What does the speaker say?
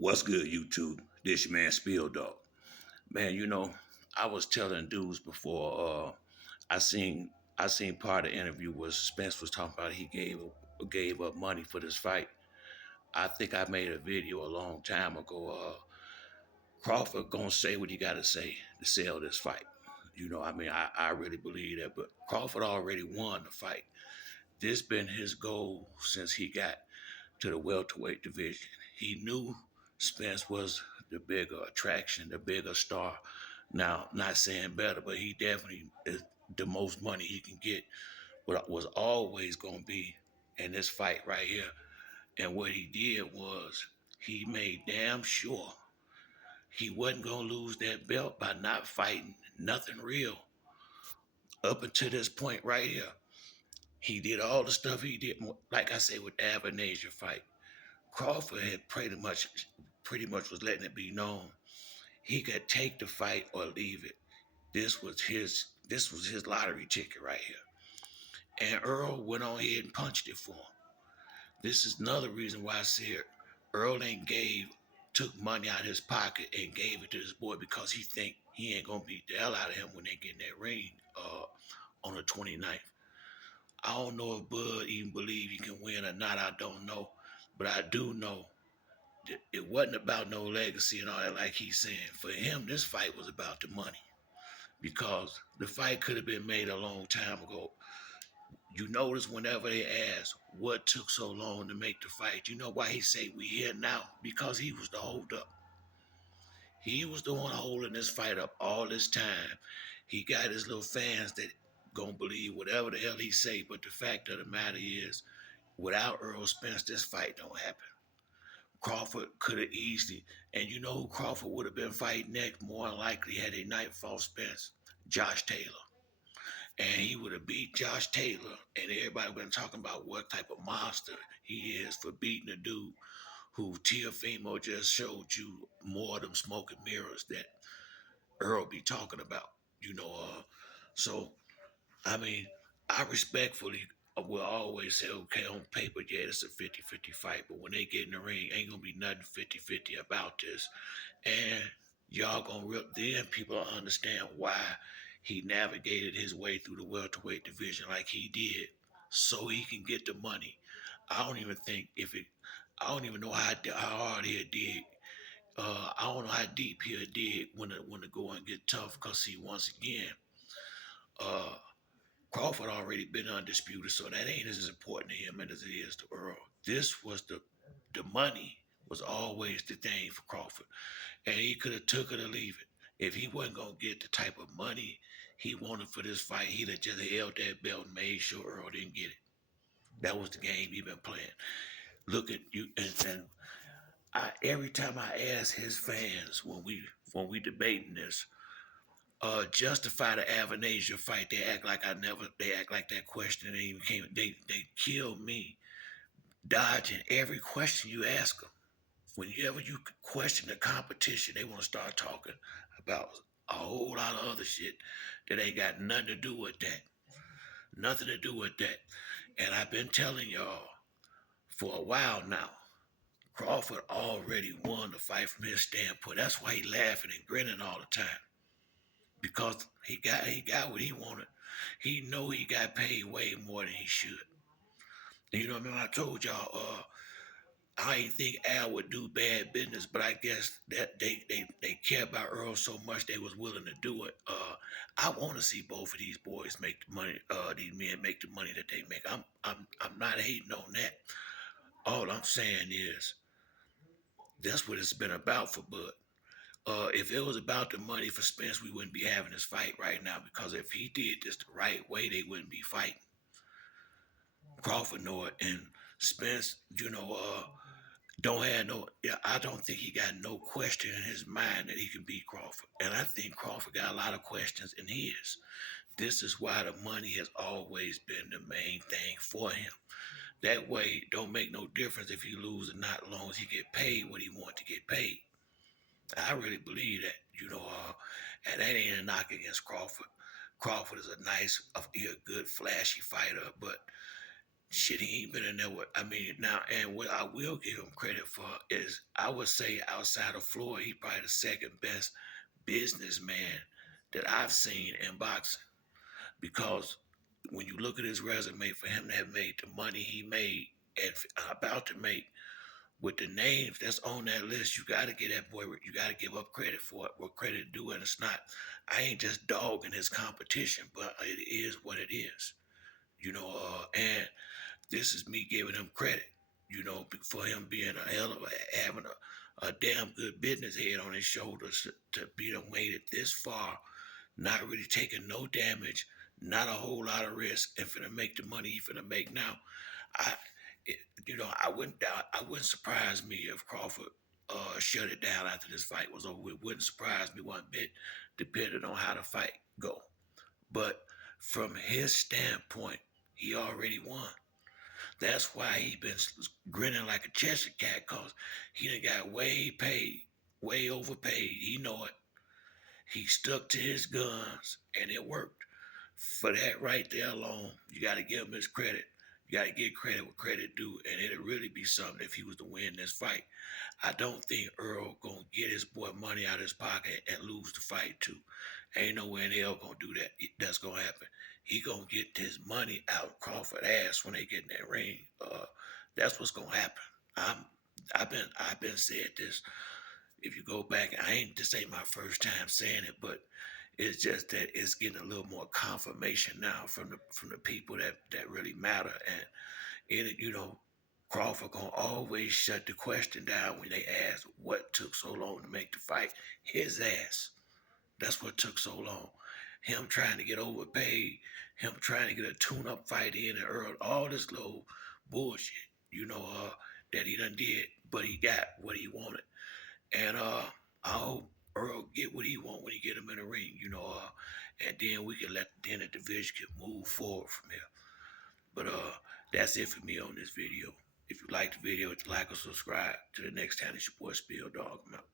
What's good, YouTube? This your man Spill Dog. Man, I was telling dudes before. I seen part of the interview where Spence was talking about he gave up money for this fight. I think I made a video a long time ago. Crawford gonna say what he got to say to sell this fight. I really believe that. But Crawford already won the fight. This been his goal since he got to the welterweight division. He knew Spence was the bigger attraction, the bigger star. Now, not saying better, but he definitely is the most money he can get. What was always going to be in this fight right here. And what he did was he made damn sure he wasn't going to lose that belt by not fighting nothing real up until this point right here. He did all the stuff he did, like I said, with the Avenazia fight. Crawford had pretty much was letting it be known he could take the fight or leave it. This was his lottery ticket right here. And Earl went on ahead and punched it for him. This is another reason why I said Earl took money out of his pocket and gave it to this boy because he think he ain't gonna beat the hell out of him when they get in that ring on the 29th. I don't know if Bud even believe he can win or not. I don't know. But I do know it wasn't about no legacy and all that like he's saying. For him, this fight was about the money because the fight could have been made a long time ago. You notice whenever they ask what took so long to make the fight, you know why he say we here now? Because he was the hold up. He was the one holding this fight up all this time. He got his little fans that gonna believe whatever the hell he say, but the fact of the matter is, without Earl Spence, this fight don't happen. Crawford could have easily, and you know who Crawford would have been fighting next, more than likely, had they not fought Spence? Josh Taylor. And he would have beat Josh Taylor, and everybody been talking about what type of monster he is for beating a dude who Tiafimo just showed you more of them smoking mirrors that Earl be talking about. So I mean, I respectfully will always say, okay, on paper, yeah, it's a 50-50 fight, but when they get in the ring, ain't gonna be nothing 50-50 about this. And y'all gonna then people will understand why he navigated his way through the welterweight division like he did, so he can get the money. I don't even think if it. I don't even know how hard he'll dig. I don't know how deep he'll dig when the going get tough. Cause see, once again, uh, Crawford already been undisputed, so that ain't as important to him as it is to Earl. This was the money was always the thing for Crawford, and he could have took it or leave it. If he wasn't gonna get the type of money he wanted for this fight, he'd have just held that belt and made sure Earl didn't get it. That was the game he been playing. Look at you, and every time I ask his fans when we debating this, justify the Avenazia fight. They act like that question even came. They killed me dodging every question you ask them. Whenever you question the competition, they want to start talking about a whole lot of other shit that ain't got nothing to do with that. Nothing to do with that. And I've been telling y'all for a while now. Crawford already won the fight from his standpoint. That's why he laughing and grinning all the time because he got what he wanted. He know he got paid way more than he should. And you know, I told y'all, I ain't think Al would do bad business, but I guess that they care about Earl so much they was willing to do it. I want to see both of these boys make the money. These men make the money that they make. I'm not hating on that. All I'm saying is that's what it's been about for Bud. If it was about the money for Spence, we wouldn't be having this fight right now because if he did this the right way, they wouldn't be fighting. Crawford know it, and Spence, don't have no. Yeah, I don't think he got no question in his mind that he can beat Crawford, and I think Crawford got a lot of questions in his. This is why the money has always been the main thing for him. That way, it don't make no difference if he lose or not, as long as he get paid what he want to get paid. I really believe that, and that ain't a knock against Crawford. Crawford is he a good, flashy fighter, but Shit, he ain't been in there with, I mean, now, and what I will give him credit for is, I would say outside of Floyd, he probably the second best businessman that I've seen in boxing. Because when you look at his resume, for him to have made the money he made and about to make with the names that's on that list, you got to get that boy, you got to give up credit for it, what credit due, and it's not. I ain't just dogging his competition, but it is what it is, and this is me giving him credit, for him being a hell of having a damn good business head on his shoulders to be done made it this far, not really taking no damage, not a whole lot of risk, and finna make the money he finna make now. I, it, I wouldn't surprise me if Crawford shut it down after this fight was over. It wouldn't surprise me one bit, depending on how the fight go. But from his standpoint, he already won. That's why he been grinning like a Cheshire cat, cause he done got way paid, way overpaid. He know it. He stuck to his guns, and it worked. For that right there alone, you got to give him his credit. You got to give credit where credit due, and it'd really be something if he was to win this fight. I don't think Earl gonna get his boy money out of his pocket and lose the fight too. Ain't no way in hell gonna do that. That's gonna happen. He gonna get his money out Crawford ass when they get in that ring. That's what's gonna happen. I'm, I've been said this. If you go back, I ain't, this ain't my first time saying it, but it's just that it's getting a little more confirmation now from the people that really matter. And Crawford gonna always shut the question down when they ask what took so long to make the fight. His ass. That's what took so long. Him trying to get overpaid, him trying to get a tune-up fight in and Earl, all this little bullshit, that he done did, but he got what he wanted. And I hope Earl get what he want when he get him in the ring, and then we can let then the division can move forward from here. But that's it for me on this video. If you like the video, like or subscribe. To the next time, it's your boy Spill Dog. I'm out.